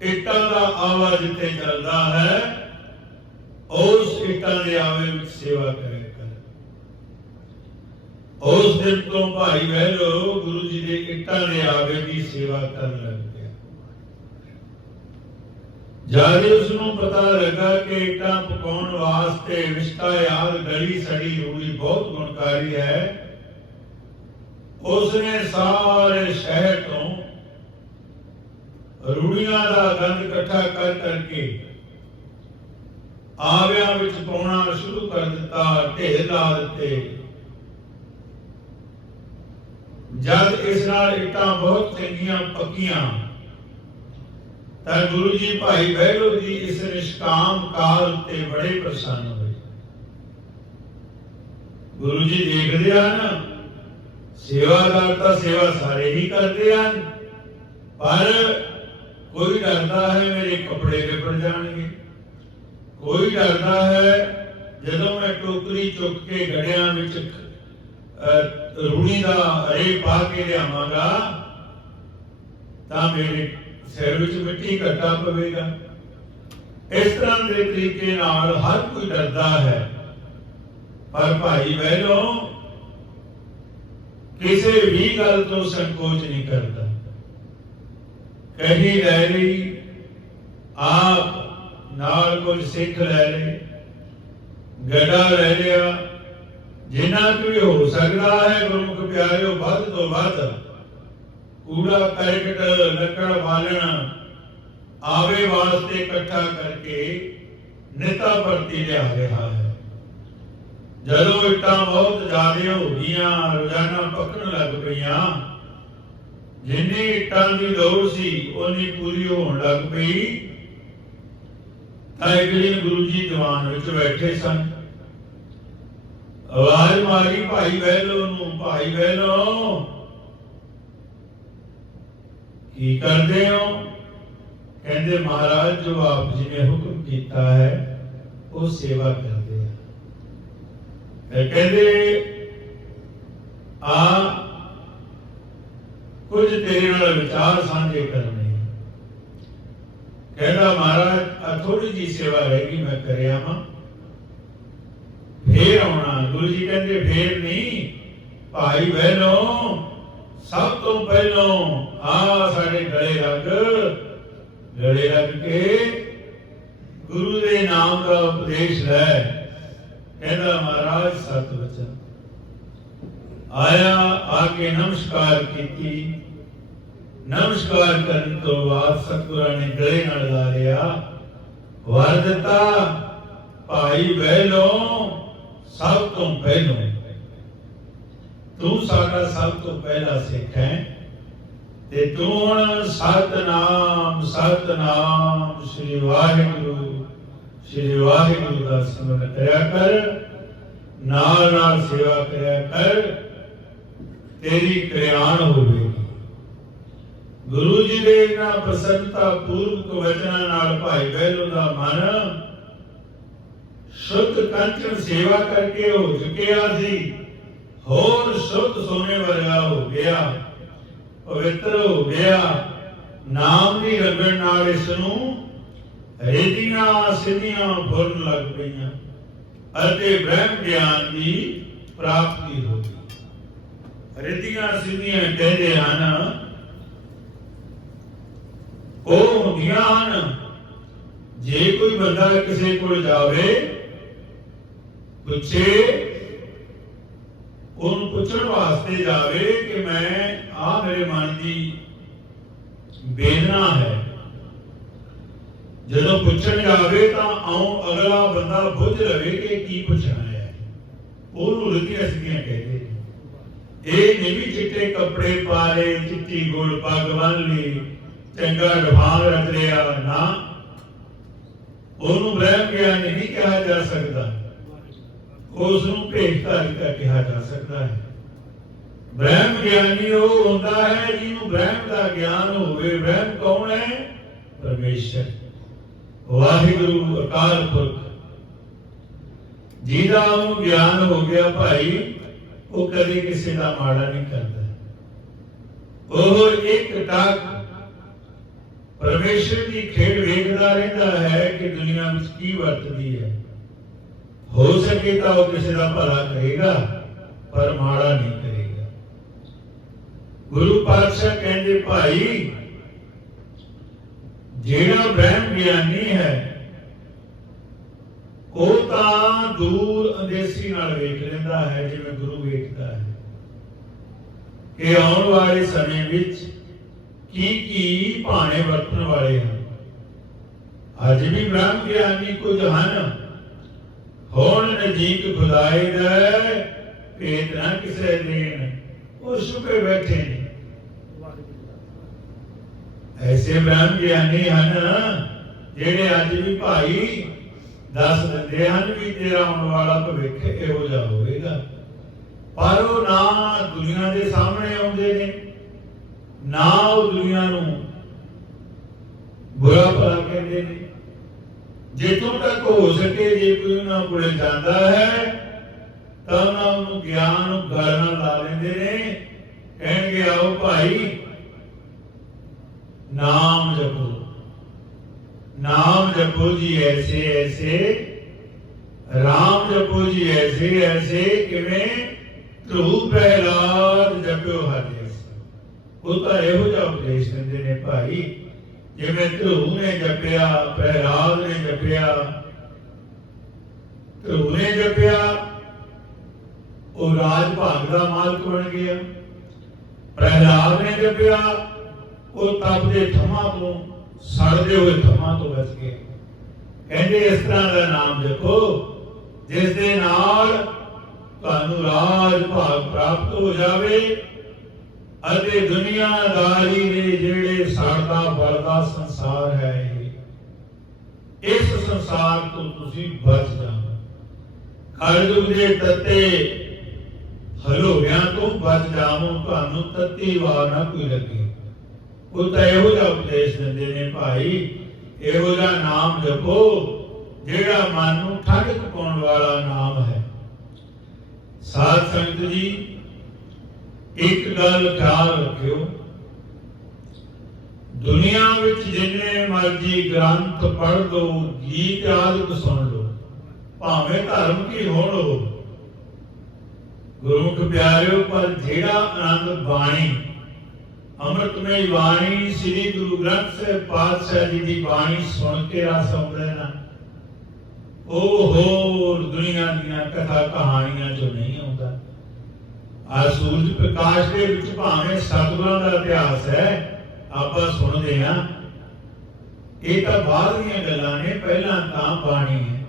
ਇੱਟਾਂ ਦਾ ਆਵਾਜ਼ ਜਿੱਥੇ ਚੱਲਦਾ ਹੈ ਉਸ ਇੱਟਾਂ ਦੇ ਆਵੇ ਵਿੱਚ ਸੇਵਾ ਕਰੇ ਉਸ ਦਿਨ ਤੋਂ ਭਾਈ ਵਹਿਲੋ ਗੁਰੂ ਜੀ ਦੇ ਇੱਟਾਂ ਦੇ ਆਵੇ ਦੀ ਸੇਵਾ ਕਰਨ ਲੱਗ ਗਿਆ ਜਦ ਉਸ ਨੂੰ ਪਤਾ ਲੱਗਾ ਕਿ ਇੱਟਾਂ ਪਕਾਉਣ ਵਾਸਤੇ ਵਿਸ਼ਤਾ ਯਾਦ ਗਲੀ ਸੜੀ ਰੂੜੀ ਬਹੁਤ ਗੁਣਕਾਰੀ ਹੈ ਉਸ ਨੇ ਸਾਰੇ ਸ਼ਹਿਰ ਤੋਂ ਰੂੜੀਆਂ ਦਾ ਗੰਦ ਇਕੱਠਾ ਕਰ ਕਰਕੇ ਆਵਿਆਂ ਵਿੱਚ ਪਾਉਣਾ ਸ਼ੁਰੂ ਕਰ ਦਿੱਤਾ, ਢੇਰ ਲਾ ਦਿੱਤੇ। ਜਦ ਇਸ ਨਾਲ ਇੱਟਾਂ ਬਹੁਤ ਚੰਗੀਆਂ ਪੱਕੀਆਂ, ਤਾਂ ਗੁਰੂ ਜੀ ਭਾਈ ਬਹਿਲੋ ਜੀ ਇਸ ਨਿਸ਼ਕਾਮ ਕਾਲ ਤੇ ਬੜੇ ਪ੍ਰਸੰਨ ਹੋਏ। ਗੁਰੂ ਜੀ ਦੇਖਦੇ ਹਨ ਸੇਵਾਦਾਰ ਤਾਂ ਸੇਵਾ ਸਾਰੇ ਹੀ ਕਰਦੇ ਹਨ, ਪਰ ਕੋਈ ਡਰਦਾ ਹੈ ਮੇਰੇ ਕੱਪੜੇ ਲਿਪੜ ਜਾਣਗੇ। ਕੋਈ ਡਰਦਾ ਹੈ ਜਦੋਂ ਮੈਂ ਟੋਕਰੀ ਚੁੱਕ ਕੇ ਗੜਿਆਂ ਵਿੱਚ ਰੂੜੀ ਦਾ ਰੇ ਪਾ ਕੇ ਲਿਆਵਾਂਗਾ, ਤਾਂ ਮੇਰੇ ਸਿਰ ਵਿੱਚ ਮਿੱਟੀ ਘਟਾ ਪਵੇਗਾ। ਇਸ ਤਰ੍ਹਾਂ ਦੇ ਤਰੀਕੇ ਨਾਲ ਹਰ ਕੋਈ ਡਰਦਾ ਹੈ। ਪਰ ਭਾਈ ਬਹਿਨੋ ਕਿਸੇ ਵੀ ਗੱਲ ਤੋਂ ਸੰਕੋਚ ਨਹੀਂ ਕਰਦਾ। ਕਹੀ ਲੈ ਲਈ ਆਪ ਨਾਲ ਕੁਝ ਸਿੱਖ ਲੈ ਲਏ ਗੜਾ ਲੈ ਲਿਆ। ਜਿੰਨਾ ਕੁ ਹੋ ਸਕਦਾ ਹੈ ਗੁਰਮੁਖ ਪਿਆਰਿਓ, ਵੱਧ ਤੋਂ ਵੱਧ ਕੂੜਾ ਕਰਕਟ ਲੱਕੜ ਬਾਲਣ ਆਵੇ ਵਾਸਤੇ ਇਕੱਠਾ ਕਰਕੇ ਨੇਤਾ ਵਰਤੀ ਲਿਆ ਰਿਹਾ ਹੈ। ਜਦੋਂ ਇੱਟਾਂ ਬਹੁਤ ਜ਼ਿਆਦਾ ਹੋ ਗਈਆਂ, ਰੋਜ਼ਾਨਾ ਪੱਕਣ ਲੱਗ ਪਈਆਂ, ਜਿੰਨੀ ਇੱਟਾਂ ਦੀ ਲੋੜ ਸੀ ਉਨੀ ਪੂਰੀ ਹੋਣ ਲੱਗ ਪਈ। ਤਾਂ ਇੱਕ ਦਿਨ ਗੁਰੂ ਜੀ ਦੀਵਾਨ ਵਿੱਚ ਬੈਠੇ ਸਨ ਆਵਾਜ਼ ਮਾਰੀ ਭਾਈ ਬਹਿਲੋ ਨੂੰ ਭਾਈ ਬਹਿਲੋ ਕੀ ਕਰਦੇ ਹੋ ਕਹਿੰਦੇ ਮਹਾਰਾਜ ਜੋ ਆਪ ਜੀ ਨੇ ਹੁਕਮ ਕੀਤਾ ਹੈ ਉਹ ਸੇਵਾ ਕਰਦੇ ਆ ਇਹ ਕਹਿੰਦੇ ਆ ਕੁਝ ਤੇਰੇ ਨਾਲ ਵਿਚਾਰ ਸਾਂਝੇ ਕਰਨੇ ਆ। ਕਹਿੰਦਾ ਮਹਾਰਾਜ ਆ ਥੋੜੀ ਜੀ ਸੇਵਾ ਰਹਿ ਗਈ ਮੈਂ ਕਰਿਆ ਵਾਂ। ਫੇਰ ਆਉਣਾ। ਗੁਰੂ ਜੀ ਕਹਿੰਦੇ, ਫੇਰ ਨਹੀਂ। ਭਾਈ ਬਹਿਨੋ, ਸਭ ਤੋਂ ਪਹਿਲਾਂ ਆ ਸਾਡੇ ਗਲੇ ਲੱਗ ਗਲੇ ਲੱਗ ਕੇ ਗੁਰੂ ਦੇ ਨਾਮ ਦਾ ਉਪਦੇਸ਼ ਲੈ। ਕਹਿੰਦਾ ਮਹਾਰਾਜ, ਸਤ ਵਚਨ। ਆਇਆ, ਆ ਕੇ ਨਮਸਕਾਰ ਕੀਤੀ। ਨਮਸਕਾਰ ਕਰਨ ਤੋਂ ਬਾਅਦ ਸਤਿਗੁਰਾਂ ਨੇ ਗਲੇ ਨਾਲ ਲਾ ਲਿਆ ਵਰ ਦਿੱਤਾ ਭਾਈ ਬਹਿਲੋ ਸਭ ਤੋਂ ਪਹਿਲੋਂ। ਤੂੰ ਸਾਡਾ ਸਭ ਤੋਂ ਪਹਿਲਾ ਸਿੱਖ ਹੈ ਤੇ ਤੂੰ ਹੁਣ ਸਤਨਾਮ ਸਤਨਾਮ ਸ੍ਰੀ ਵਾਹਿਗੁਰੂ ਸ੍ਰੀ ਵਾਹਿਗੁਰੂ ਦਾ ਸਿਮਰਨ ਕਰਿਆ ਕਰ ਨਾਲ ਨਾਲ ਸੇਵਾ ਕਰਿਆ ਕਰ, ਤੇਰੀ ਕਲਿਆਣ ਹੋਵੇ। ਗੁਰੂ ਜੀ ਦੇ ਇਹਨਾਂ ਪ੍ਰਸੰਨਤਾ ਪੂਰਵਕ ਵਚਨਾਂ ਨਾਲ ਭਾਈ ਬਹਿਲੋ ਦਾ ਮਨ ਸ਼ੁੱਧ ਕੰਚਨ ਸੇਵਾ ਕਰਕੇ ਹੋ ਚੁੱਕਿਆ ਸੀ। ਹੋਰ ਸ਼ੁੱਧ ਸੋਨੇ ਵਰਗਾ ਹੋ ਗਿਆ, ਪਵਿੱਤਰ ਹੋ ਗਿਆ। ਨਾਮ ਦੀ ਰਗੜ ਨਾਲ ਇਸ ਨੂੰ ਰੇਤੀਆਂ ਸਿੱਧੀਆਂ ਫੁਰਨ ਲੱਗ ਪਈਆਂ ਅਤੇ ਬ੍ਰਹਮ ਗਿਆਨ ਦੀ ਪ੍ਰਾਪਤੀ ਹੋ ਗਈ। ਰੇਤੀਆਂ ਸਿੱਧੀਆਂ ਕਹਿੰਦੇ ਹਨ ਉਹ ਜੇ ਕੋਈ ਬੰਦਾ ਕਿਸੇ ਕੋਲ ਜਾਵੇ, ਪੁੱਛੇ, ਉਹਨੂੰ ਪੁੱਛਣ ਵਾਸਤੇ ਜਾਵੇ ਕਿ ਮੈਂ ਆ ਮੇਰੇ ਮਨ ਦੀ ਬੇਦਨਾ ਹੈ। ਜਦੋਂ ਪੁੱਛਣ ਜਾਵੇ ਤਾਂ ਆਉਂ ਅਗਲਾ ਬੰਦਾ ਬੁੱਝ ਲਵੇ ਕਿ ਕੀ ਪੁੱਛਣਾ ਹੈ। ਉਹਨੂੰ ਰੁਕੀਆਂ ਸਿੱਧੀਆਂ ਕਹਿੰਦੇ ਇਹ ਨਹੀਂ ਵੀ ਚਿੱਟੇ ਕੱਪੜੇ ਪਾ ਲਏ, ਚਿੱਟੀ ਗੋਲ ਪੱਗ ਬੰਨ ਲਈ ਚੰਗਾ ਲਫਾਫ ਰੱਖ ਲਿਆ ਨਾ, ਉਹਨੂੰ ਬ੍ਰਹਮ ਗਿਆਨ ਨਹੀਂ ਕਿਹਾ ਜਾ ਸਕਦਾ। ਉਸ ਨੂੰ ਭੇਖਧਾਰੀ ਦਾ ਕਿਹਾ ਜਾ ਸਕਦਾ ਹੈ। ਬ੍ਰਹਮ ਗਿਆਨੀ ਉਹ ਹੁੰਦਾ ਹੈ ਜਿਹਨੂੰ ਬ੍ਰਹਮ ਦਾ ਗਿਆਨ ਹੋਵੇ। ਬ੍ਰਹਮ ਕੌਣ ਹੈ? ਪਰਮੇਸ਼ਰ। ਵਾਹਿਗੁਰੂ ਅਕਾਲ ਪੁਰਖ। ਜਿਹਦਾ ਉਹਨੂੰ ਗਿਆਨ ਹੋ ਗਿਆ ਭਾਈ, ਉਹ ਕਦੇ ਕਿਸੇ ਦਾ ਮਾੜਾ ਨਹੀਂ ਕਰਦਾ। ਉਹ ਇੱਕ ਟਕ ਪਰਮੇਸ਼ਰ ਦੀ ਖੇਡ ਵੇਖਦਾ ਰਹਿੰਦਾ ਹੈ ਕਿ ਦੁਨੀਆ ਵਿੱਚ ਕੀ ਵਰਤਦੀ ਹੈ। ਹੋ ਸਕੇ ਤਾਂ ਉਹ ਕਿਸੇ ਦਾ ਭਲਾ ਕਰੇਗਾ, ਪਰ ਮਾੜਾ ਨਹੀਂ ਕਰੇਗਾ। ਗੁਰੂ ਪਾਤਸ਼ਾਹ ਕਹਿੰਦੇ, ਭਾਈ, ਜਿਹੜਾ ਬ੍ਰਹਮ ਗਿਆਨੀ ਹੈ, ਉਹ ਤਾਂ ਦੂਰ ਅੰਦੇਸੀ ਨਾਲ ਵੇਖ ਲੈਂਦਾ ਹੈ, ਜਿਵੇਂ ਗੁਰੂ ਵੇਖਦਾ ਹੈ। ਕਿ ਆਉਣ ਵਾਲੇ ਸਮੇਂ ਵਿੱਚ ਕੀ ਕੀ ਭਾਣੇ ਵਰਤਣ ਵਾਲੇ ਹਨ? ਅੱਜ ਵੀ ਬ੍ਰਹਮ ਗਿਆਨੀ ਕੁਝ ਹਨ। ਹੁਣ ਨਜੀਕ ਖੁਦਾਏ ਦਾ ਭੇਤ ਨਾ ਕਿਸੇ ਦੇਣ। ਉਹ ਛੁਪੇ ਬੈਠੇ ਨੇ। ਐਸੇ ਬ੍ਰਹਮ ਗਿਆਨੀ ਹਨ, ਜਿਹੜੇ ਅੱਜ ਵੀ ਭਾਈ ਦੱਸ ਦਿੰਦੇ ਹਨ ਵੀ ਤੇਰਾ ਆਉਣ ਵਾਲਾ ਭਵਿੱਖ ਇਹੋ ਜਿਹਾ ਹੋਵੇਗਾ। ਪਰ ਉਹ ਨਾ ਦੁਨੀਆ ਦੇ ਸਾਹਮਣੇ ਆਉਂਦੇ ਨੇ। ਨਾ ਉਹ ਦੁਨੀਆ ਨੂੰ ਬੁਰਾ ਭਲਾ ਕਹਿੰਦੇ ਨੇ। ਜਿੱਥੋਂ ਤੱਕ ਹੋ ਸਕੇ, ਜੇ ਕੋਈ ਉਹਨਾਂ ਕੋਲੇ ਜਾਂਦਾ ਹੈ, ਤਾਂ ਉਹਨਾਂ ਨੂੰ ਗਿਆਨ ਨੂੰ ਲਾ ਲੈਂਦੇ ਨੇ। ਕਹਿਣਗੇ, ਆਓ ਭਾਈ, ਨਾਮ ਜਪੋ। ਨਾਮ ਜਪੋ ਜੀ ਐਸੇ ਐਸੇ। ਰਾਮ ਜਪੋ ਜੀ ਐਸੇ ਐਸੇ। ਕਿਵੇਂ? ਧਰੂ ਪਹਿਲਾਦ ਜਪਿਓ ਹਰਿ। ਉਹ ਤਾਂ ਇਹੋ ਜਿਹਾ ਉਪਦੇਸ਼ ਦਿੰਦੇ ਨੇ ਭਾਈ। ਜਿਵੇਂ ਧਰੂ ਨੇ ਜਪਿਆ ਪਹਿਰਾਵ ਨੇ ਜਪਿਆ ਧਰੂ ਨੇ ਜਪਿਆ, ਉਹ ਰਾਜ ਭਾਗ ਦਾ ਮਾਲਕ ਬਣ ਗਿਆ। ਪ੍ਰਹਿਲਾਦ ਨੇ ਜਪਿਆ, ਉਹ ਤਪਦੇ ਥਮਾ ਤੋਂ ਸੜਦੇ ਹੋਏ ਥਮਾ ਤੋਂ ਬਚ ਗਏ ਕਹਿੰਦੇ ਇਸ ਤਰ੍ਹਾਂ ਦਾ ਨਾਮ ਜਪੋ, ਜਿਸ ਦੇ ਨਾਲ ਤੁਹਾਨੂੰ ਰਾਜ ਭਾਗ ਪ੍ਰਾਪਤ ਹੋ ਜਾਵੇ ਅਤੇ ਦੁਨੀਆਦਾਰੀ ਦੇ ਜਿਹੜੇ ਸਾਡਾ ਬਲਦਾ ਸੰਸਾਰ ਹੈ ਇਸ ਸੰਸਾਰ ਤੋਂ ਤੁਸੀਂ ਬਚ ਜਾਓ ਕਲਯੁਗ ਦੇ ਤੱਤੇ ਹਲੋੜਿਆਂ ਤੋਂ ਬਚ ਜਾਵੋ, ਤੁਹਾਨੂੰ ਤੱਤੀ ਵਾਰ ਨਾ ਕੋਈ ਲੱਗੇ। ਉਹ ਤਾਂ ਇਹੋ ਜਿਹਾ ਉਪਦੇਸ਼ ਦਿੰਦੇ ਨੇ ਭਾਈ, ਇਹੋ ਜਿਹਾ ਨਾਮ ਜਪੋ, ਜਿਹੜਾ ਮਨ ਨੂੰ ਠੱਗ ਪਾਉਣ ਵਾਲਾ ਨਾਮ ਹੈ। ਸਾਧ ਸੰਗਤ ਜੀ ਇੱਕ ਗੱਲ ਖਿਆਲ ਰੱਖਿਓ। ਦੁਨੀਆ ਵਿੱਚ ਜਿੰਨੇ ਮਰਜ਼ੀ ਗ੍ਰੰਥ ਪੜ੍ਹ ਲਓ, ਗੀਤ ਆਦਿ ਸੁਣ ਲਓ, ਭਾਵੇਂ ਧਰਮ ਕੀ ਹੋਣੋ ਗੁਰਮੁਖ ਪਿਆਰਿਓ, ਪਰ ਜਿਹੜਾ ਆਨੰਦ ਬਾਣੀ, ਅੰਮ੍ਰਿਤਮਈ ਬਾਣੀ, ਸ੍ਰੀ ਗੁਰੂ ਗ੍ਰੰਥ ਸਾਹਿਬ ਪਾਤਸ਼ਾਹ ਜੀ ਦੀ ਬਾਣੀ ਸੁਣ ਕੇ ਰਸ ਆਉਂਦਾ ਨਾ, ਉਹ ਹੋਰ ਦੁਨੀਆ ਦੀਆਂ ਕਥਾ ਕਹਾਣੀਆਂ ਚੋਂ ਨਹੀਂ ਆਉਂਦਾ। ਆ ਸੂਰਜ ਪ੍ਰਕਾਸ਼ ਦੇ ਵਿੱਚ ਭਾਵੇਂ ਸਤਿਗੁਰਾਂ ਦਾ ਇਤਿਹਾਸ ਹੈ, ਆਪਾਂ ਸੁਣਦੇ ਹਾਂ। ਇਹ ਤਾਂ ਬਾਅਦ ਦੀਆਂ ਗੱਲਾਂ ਨੇ, ਪਹਿਲਾਂ ਤਾਂ ਬਾਣੀ ਹੈ।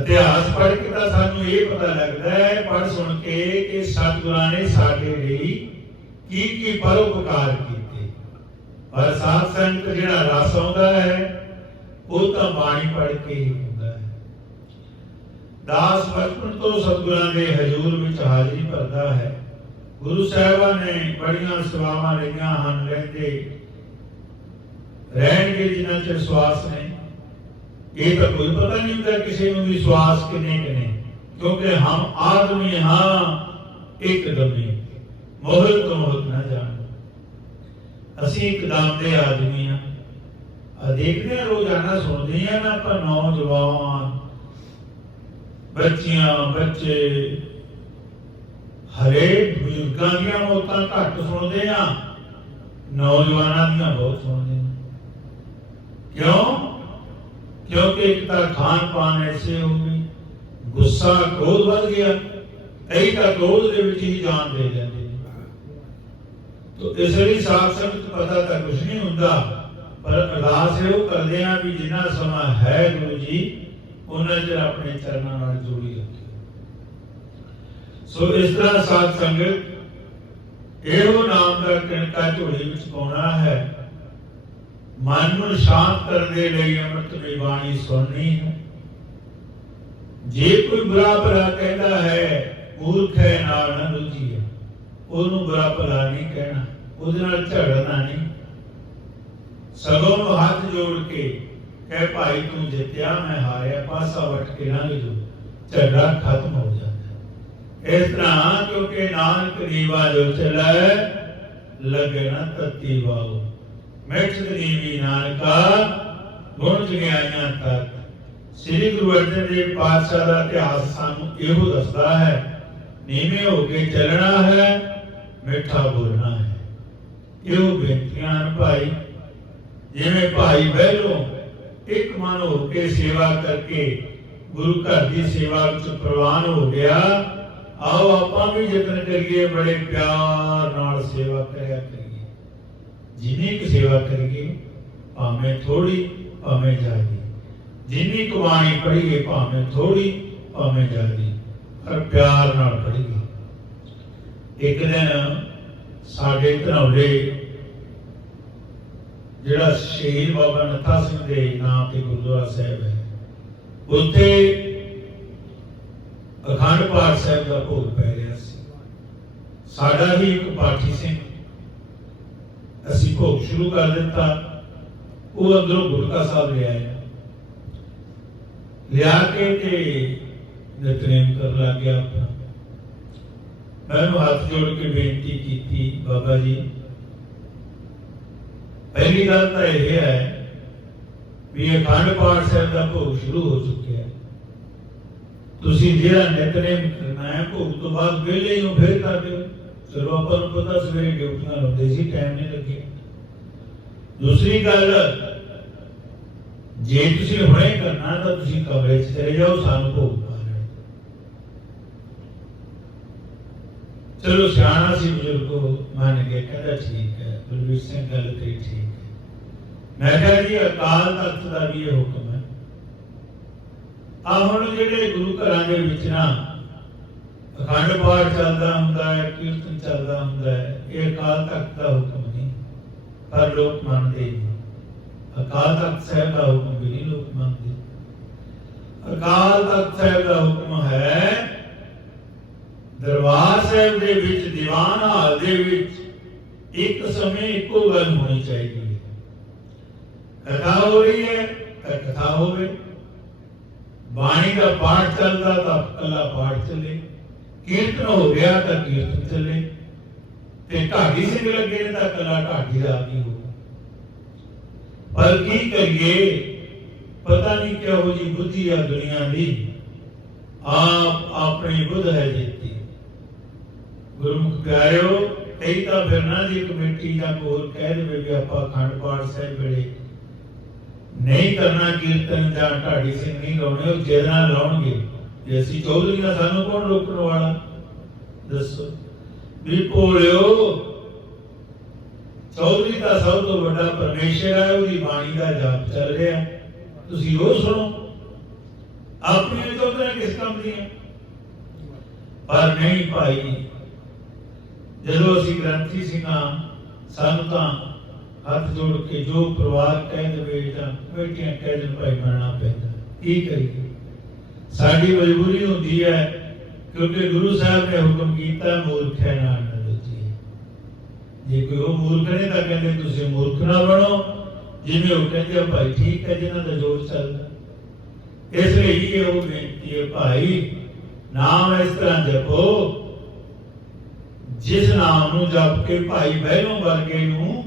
ਇਤਿਹਾਸ ਪੜ੍ਹ ਕੇ ਤਾਂ ਸਾਨੂੰ ਇਹ ਪਤਾ ਲੱਗਦਾ ਹੈ, ਪੜ੍ਹ ਸੁਣ ਕੇ ਕਿ ਸਤਿਗੁਰਾਂ ਨੇ ਸਾਡੇ ਲਈ ਕੀ ਕੀ ਪਰਉਪਕਾਰ ਕੀਤੇ। ਪਰ ਸਾਧ ਸੰਗਤ ਜਿਹੜਾ ਰਸ ਆਉਂਦਾ ਹੈ, ਉਹ ਤਾਂ ਬਾਣੀ ਪੜ੍ਹ ਕੇ ਦਾਸ ਬਚਪਨ ਤੋਂ ਸਤਿਗੁਰਾਂ ਦੇ ਹਜ਼ੂਰ ਵਿੱਚ ਹਾਜ਼ਰੀ ਭਰਦਾ ਹੈ। ਗੁਰੂ ਸਾਹਿਬਾਨ ਨੇ ਬੜੀਆਂ ਸੇਵਾਵਾਂ ਲਈਆਂ ਹਨ, ਰਹਿੰਦੇ ਰਹਿਣਗੇ ਜਿਨ੍ਹਾਂ ਚ ਸਵਾਸ ਨੇ ਇਹ ਤਾਂ ਕੋਈ ਪਤਾ ਨਹੀਂ ਹੁੰਦਾ ਕਿਸੇ ਨੂੰ ਵੀ ਸਵਾਸ ਕਿੰਨੇ ਕਿੰਨੇ ਕਿਉਂਕਿ ਹਮ ਆਦਮੀ ਹਾਂ, ਇੱਕ ਦਮੀ ਮੋਹਲ ਤੋਂ ਮੋਹਤ ਨਾ ਜਾਣ। ਅਸੀਂ ਇੱਕਦਮ ਦੇ ਆਦਮੀ ਆ ਦੇਖਦੇ ਆ ਰੋਜ਼ਾਨਾ ਸੁਣਦੇ ਆ ਨਾ ਆਪਾਂ ਨੌਜਵਾਨ ਬੱਚੀਆਂ, ਬੱਚੇ। ਹਰੇ ਬਜ਼ੁਰਗਾਂ ਦੀਆਂ ਮੌਤਾਂ ਘੱਟ ਸੁਣਦੇ ਆ। ਨੌਜਵਾਨਾਂ ਦੀਆਂ ਬਹੁਤ ਸੁਣਦੇ ਆ। ਕਿਉਂ? ਕਿਉਂਕਿ ਇੱਕ ਤਾਂ ਖਾਣ ਪਾਣ ਐਸੇ ਹੋ ਗਈ ਗੁੱਸਾ ਕ੍ਰੋਧ ਵੱਧ ਗਿਆ। ਕਈ ਤਾਂ ਕ੍ਰੋਧ ਦੇ ਵਿੱਚ ਹੀ ਜਾਨ ਦੇ ਜਾਂਦੇ ਤੋ ਇਸ ਲਈ ਸਾਧ ਸੰਗਤ ਪਤਾ ਤਾਂ ਕੁਝ ਨਹੀਂ ਹੁੰਦਾ, ਪਰ ਅਰਦਾਸ ਇਹ ਕਰਦੇ ਆ ਵੀ ਜਿੰਨਾ ਸਮਾਂ ਹੈ ਗੁਰੂ ਜੀ ਉਹਨਾਂ ਚਿਰ ਆਪਣੇ ਚਰਨਾਂ ਨਾਲ ਜੋੜੀ ਰੱਖਿਓ ਸੋ ਇਸ ਤਰ੍ਹਾਂ ਸਾਧ ਸੰਗਤ ਇਹੋ ਨਾਮ ਦਾ ਕਿਣਕਾ ਝੋਲੀ ਵਿੱਚ ਪਾਉਣਾ ਹੈ। ਮਨ ਨੂੰ ਸ਼ਾਂਤ ਕਰਨ ਦੇ ਲਈ ਅੰਮ੍ਰਿਤ ਦੀ ਬਾਣੀ ਸੁਣਨੀ ਹੈ। ਜੇ ਕੋਈ ਬੁਰਾ ਭਲਾ ਕਹਿੰਦਾ ਹੈ, ਮੂਰਖ ਹੈ, ਨਾਲ ਨਾ ਰੁਝੀ ਉਹਨੂੰ ਬੁਰਾ ਭਲਾ ਨਹੀਂ ਕਹਿਣਾ, ਉਹਦੇ ਨਾਲ ਝਗੜਨਾ ਨਹੀਂ। ਸਗੋਂ ਨੂੰ ਹੱਥ ਜੋੜ ਕੇ ਕਹੇ ਭਾਈ ਤੂੰ ਜਿੱਤਿਆ ਮੈਂ ਹਾਰਿਆ ਪਾਸਾ ਵਟ ਕੇ ਲੰਘ ਜੋ ਝਗੜਾ ਖਤਮ ਹੋ ਜਾਂਦਾ ਹੈ। ਇਸ ਤਰ੍ਹਾਂ ਕਿਉਂਕਿ ਨਾਨਕ ਨੀਵਾ ਜੋ ਚਲੈ ਲਗਣਾ ਤਤੀ ਵਾਓ ਮਿੱਠ ਨੀਵੀ ਨਾਨਕਾ ਗੁਣ ਜਗਿਆਈਆਂ ਤੱਕ ਸ੍ਰੀ ਗੁਰੂ ਅਰਜਨ ਦੇਵ ਪਾਤਸ਼ਾਹ ਦਾ ਇਤਿਹਾਸ ਸਾਨੂੰ ਇਹੋ ਦੱਸਦਾ ਹੈ ਨੀਵੇਂ ਹੋ ਕੇ ਚੱਲਣਾ ਹੈ ਮਿੱਠਾ ਬੋਲਣਾ ਹੈ ਇਹੋ ਬੇਨਤੀਆਂ ਹਨ ਭਾਈ ਜਿਵੇਂ ਭਾਈ ਬਹਿਲੋ ਇੱਕ ਮਨ ਹੋ ਕੇ ਸੇਵਾ ਕਰਕੇ ਗੁਰੂ ਘਰ ਦੀ ਸੇਵਾ ਵਿੱਚ ਪ੍ਰਵਾਨ ਹੋ ਗਿਆ ਆਓ ਆਪਾਂ ਵੀ ਯਤਨ ਕਰੀਏ ਬੜੇ ਪਿਆਰ ਨਾਲ ਸੇਵਾ ਕਰਿਆ ਕਰੀਏ ਜਿੰਨੀ ਕੁ ਸੇਵਾ ਕਰੀਏ ਭਾਵੇਂ ਥੋੜੀ ਭਾਵੇਂ ਜ਼ਿਆਦੀ ਜਿੰਨੀ ਕੁ ਬਾਣੀ ਪੜ੍ਹੀਏ ਭਾਵੇਂ ਥੋੜੀ ਭਾਵੇਂ ਜ਼ਿਆਦੀ ਪਰ ਪਿਆਰ ਨਾਲ ਪੜ੍ਹੀਏ ਇੱਕ ਦਿਨ ਸਾਡੇ ਧਨੌਲੇ ਜਿਹੜਾ ਸ਼ਹੀਦ ਬਾਬਾ ਨੱਥਾ ਸਿੰਘ ਦੇ ਨਾਮ ਤੇ ਗੁਰਦੁਆਰਾ ਸਾਹਿਬ ਹੈ, ਉੱਥੇ ਅਖੰਡ ਪਾਠ ਸਾਹਿਬ ਦਾ ਭੋਗ ਪੈ ਰਿਹਾ ਸੀ। ਸਾਡਾ ਹੀ ਇੱਕ ਪਾਠੀ ਸਿੰਘ ਅਸੀਂ ਭੋਗ ਸ਼ੁਰੂ ਕਰ ਦਿੱਤਾ। ਉਹ ਅੰਦਰੋਂ ਗੁਰਕਾ ਸਾਹਿਬ ਲਿਆਇਆ ਲਿਆ ਕੇ ਤੇ ਨਿਤਨੇਮ ਕਰਨ ਲੱਗ ਗਿਆ ਆਪਣਾ। ਮੈਂ ਹੱਥ ਜੋੜ ਕੇ ਬੇਨਤੀ ਕੀਤੀ, ਬਾਬਾ ਜੀ ਪਹਿਲੀ ਗੱਲ ਤਾਂ ਇਹ ਹੈ ਵੀ ਅਖੰਡ ਪਾਠ ਸਾਹਿਬ ਦਾ ਭੋਗ ਸ਼ੁਰੂ ਹੋ ਚੁੱਕਿਆ ਹੈ। ਤੁਸੀਂ ਜਿਹੜਾ ਨਿਤਨੇਮ ਕਰਨਾ ਹੈ, ਭੋਗ ਤੋਂ ਬਾਅਦ ਵਿਹਲੇ ਹੋ ਫਿਰ ਕਰਦੇ ਹੋ। ਚਲੋ, ਆਪਾਂ ਨੂੰ ਪਤਾ ਸਵੇਰੇ ਡਿਊਟੀਆਂ ਲਾਉਂਦੇ ਸੀ ਟਾਈਮ ਨਹੀਂ ਲੱਗਿਆ। ਦੂਸਰੀ ਗੱਲ, ਜੇ ਤੁਸੀਂ ਹੁਣੇ ਕਰਨਾ ਤਾਂ ਤੁਸੀਂ ਕਮਰੇ 'ਚ ਚਲੇ ਜਾਓ, ਸਾਨੂੰ ਭੋਗ ਪਾ ਲੈਣ ਚਲੋ ਸਿਆਣਾ ਸੀ ਬਜ਼ੁਰਗੋ ਮੰਨ ਕੇ ਕਹਿੰਦਾ ਠੀਕ ਹੈ, ਬਲਵੀਰ ਸਿੰਘ ਗੱਲ ਤੇ ਠੀਕ ਹੈ। ਮੈਂ ਕਿਹਾ ਜੀ, ਅਕਾਲ ਤਖਤ ਦਾ ਵੀ ਇਹ ਹੁਕਮ ਹੈ। ਆ ਹੁਣ ਜਿਹੜੇ ਗੁਰੂ ਘਰਾਂ ਦੇ ਵਿੱਚ ਨਾ ਅਖੰਡ ਪਾਠ ਚੱਲਦਾ ਹੁੰਦਾ ਹੈ, ਕੀਰਤਨ ਚੱਲਦਾ ਹੁੰਦਾ ਹੈ, ਇਹ ਅਕਾਲ ਤਖਤ ਦਾ ਹੁਕਮ ਨਹੀਂ, ਪਰ ਲੋਕ ਮੰਨਦੇ ਨਹੀਂ। ਅਕਾਲ ਤਖਤ ਸਾਹਿਬ ਦਾ ਹੁਕਮ ਵੀ ਨਹੀਂ ਲੋਕ ਮੰਨਦੇ। ਅਕਾਲ ਤਖਤ ਸਾਹਿਬ ਦਾ ਹੁਕਮ ਹੈ ਦਰਬਾਰ ਸਾਹਿਬ ਦੇ ਵਿੱਚ, ਦੀਵਾਨ ਹਾਲ ਦੇ ਵਿੱਚ ਇੱਕ ਸਮੇਂ ਇੱਕੋ ਗੱਲ ਹੋਣੀ ਚਾਹੀਦੀ ਹੈ। ਕਥਾ ਹੋ ਰਹੀ ਹੈ ਤਾਂ ਕਥਾ ਹੋਵੇ। ਬਾਣੀ ਦਾ ਪਾਠ ਚੱਲਦਾ ਤਾਂ ਕੱਲਾ ਪਾਠ ਚੱਲੇ। ਕੀਰਤਨ ਹੋ ਗਿਆ ਤਾਂ ਕੀਰਤਨ ਚੱਲੇ। ਤੇ ਢਾਡੀ ਸਿੰਘ ਲੱਗੇ ਨੇ ਤਾਂ ਕੱਲਾ ਢਾਡੀ ਦਾ ਆਦਮੀ ਹੋ ਪਰ ਕੀ ਕਰੀਏ? ਪਤਾ ਨਹੀਂ ਕਿਹੋ ਜੀ ਬੁੱਧੀ ਆ ਦੁਨੀਆ ਦੀ। ਆਪ ਆਪਣੀ ਬੁੱਧ ਹੈ ਜੀਤੀ ਗੁਰਮੁਖ ਪਿਆਰਿਓ ਕਈ ਤਾਂ ਫਿਰ ਨਾ ਜੀ ਕਮੇਟੀ ਜਾਂ ਕੋਈ ਕਹਿ ਦੇਵੇ ਵੀ ਆਪਾਂ ਅਖੰਡ ਪਾਠ ਸਾਹਿਬ ਵੇਲੇ ਨਹੀਂ ਕਰਨਾ ਕੀਰਤਨ ਜਾਂ ਢਾਡੀ ਸਿੰਘ ਨਹੀਂ ਗਾਉਣੇ, ਉਹ ਜਿਹਦੇ ਲਾਉਣਗੇ। ਜੇ ਅਸੀਂ ਚੌਧਰੀਆਂ, ਸਾਨੂੰ ਕੌਣ ਰੋਕਣ ਵਾਲਾ? ਦੱਸੋ। ਵੀ ਭੋਲਿਓ, ਚੌਧਰੀ ਦਾ ਸਭ ਤੋਂ ਵੱਡਾ ਪਰਮੇਸ਼ਰ ਹੈ, ਉਹਦੀ ਬਾਣੀ ਦਾ ਜਾਪ ਚੱਲ ਰਿਹਾ। ਤੁਸੀਂ ਉਹ ਸੁਣੋ। ਆਪਣੀਆਂ ਚੌਧਰੀਆਂ ਕਿਸ ਕੰਮ ਦੀਆਂ? ਪਰ ਨਹੀਂ ਭਾਈ ਜਦੋਂ ਅਸੀਂ ਗ੍ਰੰਥੀ ਸਿੰਘਾਂ ਸਾਨੂੰ ਤਾਂ ਹੱਥ ਜੋੜ ਕੇ ਜੋ ਪਰਿਵਾਰ ਕਹਿ ਦੇਵੇ ਜਾਂ ਬੇਟੀਆਂ ਕਹਿ ਦੇਣ, ਭਾਈ ਮੰਨਣਾ ਪੈਂਦਾ। ਕੀ ਕਰੀਏ? ਸਾਡੀ ਮਜਬੂਰੀ ਹੁੰਦੀ ਹੈ ਕਿਉਂਕਿ ਗੁਰੂ ਸਾਹਿਬ ਨੇ ਹੁਕਮ ਕੀਤਾ, ਮੂਰਖ ਨਾਲ ਨਾ ਦੱਸੀਏ ਜੇ ਕੋਈ ਉਹ ਮੂਰਖ ਨੇ ਤਾਂ ਕਹਿੰਦੇ, ਤੁਸੀਂ ਮੂਰਖ ਨਾ ਬਣੋ। ਜਿਵੇਂ ਉਹ ਕਹਿੰਦੇ ਭਾਈ ਠੀਕ ਹੈ, ਜਿਨ੍ਹਾਂ ਦਾ ਜੋਰ ਚੱਲਦਾ। ਇਸ ਲਈ ਇਹ ਉਹ ਬੇਨਤੀ ਹੈ, ਭਾਈ, ਨਾਮ ਇਸ ਤਰ੍ਹਾਂ ਜਪੋ ਜਿਸ ਨਾਮ ਨੂੰ ਜਪ ਕੇ ਭਾਈ ਬਹਿਲੋਂ ਵਰਗੇ ਨੂੰ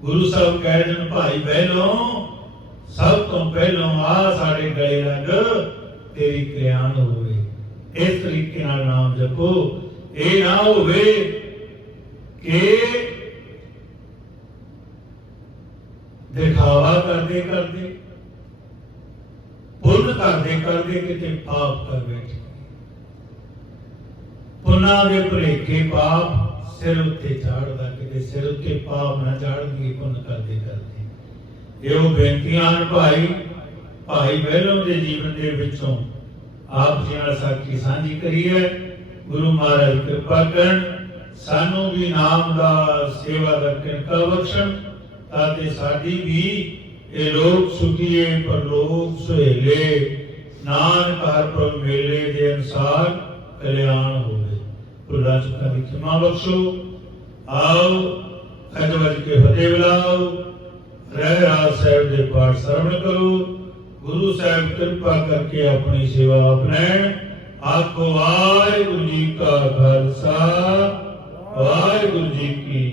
ਗੁਰੂ ਸਾਹਿਬ ਕਹਿ ਦੇਣ, ਭਾਈ ਬਹਿਲੋਂ, ਸਭ ਤੋਂ ਪਹਿਲਾਂ ਆ ਸਾਡੇ ਗਲੇ ਲੱਗ, ਤੇਰੀ ਕਲਿਆਣ ਹੋਵੇ। ਇਸ ਤਰੀਕੇ ਨਾਲ ਨਾਮ ਜਪੋ। ਇਹ ਨਾ ਹੋਵੇ ਕਿ ਦਿਖਾਵਾ ਕਰਦੇ ਕਰਦੇ, ਪੁੰਨ ਕਰਦੇ ਕਰਦੇ ਕਿਤੇ ਪਾਪ ਕਰ ਬੈਠੇ ਪੁੰਨਾਂ ਦੇ ਭੁਲੇਖੇ ਪਾਪ ਸਿਰ ਉੱਤੇ ਚਾੜਦਾ, ਕਿਤੇ ਸਿਰ ਉੱਤੇ ਪਾਪ ਨਾ ਚਾੜਦੀ ਪੁੰਨ ਕਰਦੇ ਕਰਦੇ। ਇਹ ਉਹ ਬੇਨਤੀਆਂ ਹਨ ਭਾਈ ਭਾਈ ਬਹਿਲੋਂ ਦੇ ਜੀਵਨ ਦੇ ਵਿੱਚੋਂ ਆਪ ਜੀ ਨਾਲ ਸਾਖੀ ਸਾਂਝੀ ਕਰੀ ਗੁਰੂ ਮਹਾਰਾਜ ਕਿਰਪਾ ਕਰਨ, ਸਾਨੂੰ ਵੀ ਨਾਮ ਦਾ ਸੇਵਾ ਦਾ ਕਿਰਪਾ ਬਖਸ਼ਣ, ਤਾਂ ਕਿ ਸਾਡੀ ਵੀ ਇਹ ਲੋਕ ਸੁਖੀਏ, ਪਰਲੋਕ ਸੁਹੇਲੇ, ਨਾਨਕ ਹਰ ਪ੍ਰਭ ਮੇਲੇ ਦੇ ਅਨਸਾਰ ਕਲਿਆਣ ਹੋਵੇ। ਭੁੱਲਾਂ ਚੁੱਕਾਂ ਦੀ ਖਿਮਾ ਬਖਸ਼ੋ। ਆਓ ਖੱਜ ਵੱਜ ਕੇ ਫਤਿਹ ਬੁਲਾਓ। ਰਹਿ ਰਾਜ ਸਾਹਿਬ ਦੇ ਪਾਠ ਸਰਵਣ ਕਰੋ। ਗੁਰੂ ਸਾਹਿਬ ਕਿਰਪਾ ਕਰਕੇ ਆਪਣੀ ਸੇਵਾ ਆਪਣੈਣ ਆਖੋ, ਵਾਹਿਗੁਰੂ ਜੀ ਕਾ ਖਾਲਸਾ, ਵਾਹਿਗੁਰੂ ਜੀ ਕੀ